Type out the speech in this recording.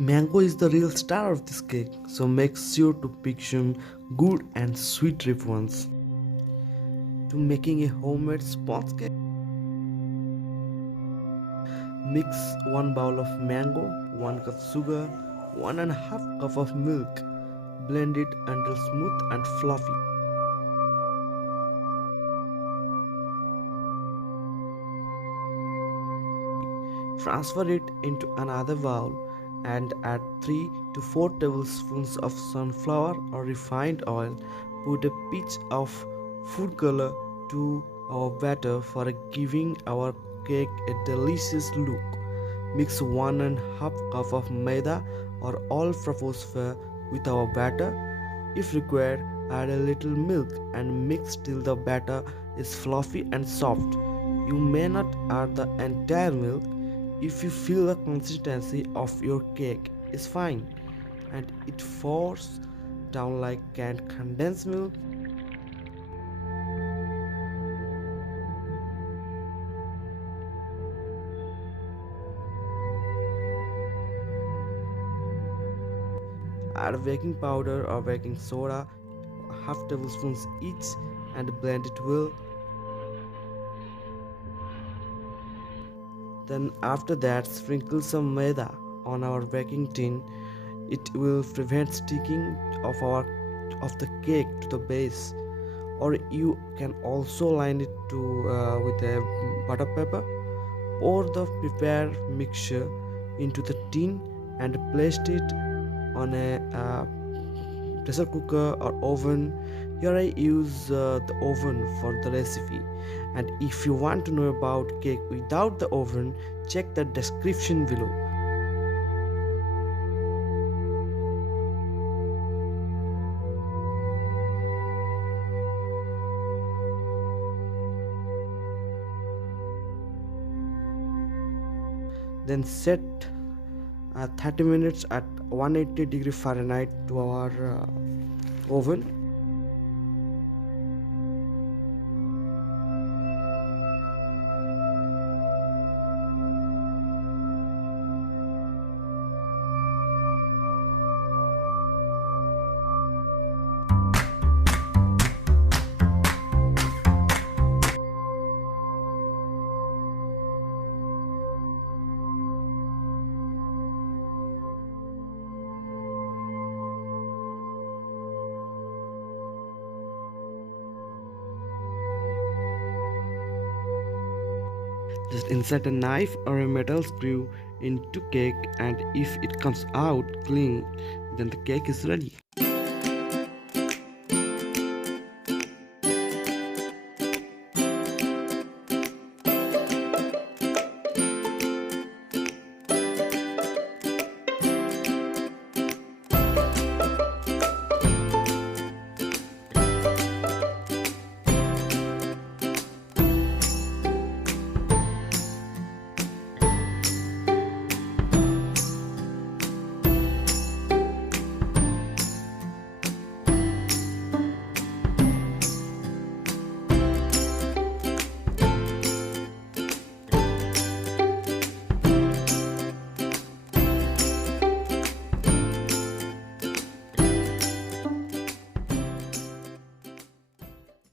Mango is the real star of this cake, so make sure to pick some good and sweet ripe ones. To making a homemade sponge cake, mix 1 bowl of mango, 1 cup sugar, 1 and a half cup of milk. Blend it until smooth and fluffy. Transfer it into another bowl and add 3 to 4 tablespoons of sunflower or refined oil. Put a pinch of food color to our batter for giving our cake a delicious look. Mix 1 and a half cup of maida or all-purpose flour with our batter. If required, add a little milk and mix till the batter is fluffy and soft. You may not add the entire milk if you feel the consistency of your cake is fine and it falls down like canned condensed milk. Add baking powder or baking soda, half tablespoons each, and blend it well. Then after that, sprinkle some maida on our baking tin. It will prevent sticking of the cake to the base. Or you can also line it with a butter paper. Pour the prepared mixture into the tin and place it on a pressure cooker or oven. Here I use the oven for the recipe, and if you want to know about cake without the oven, check the description below. Then set 30 minutes at 180 degree Fahrenheit to our oven. Just insert a knife or a metal screw into cake, and if it comes out clean, then the cake is ready.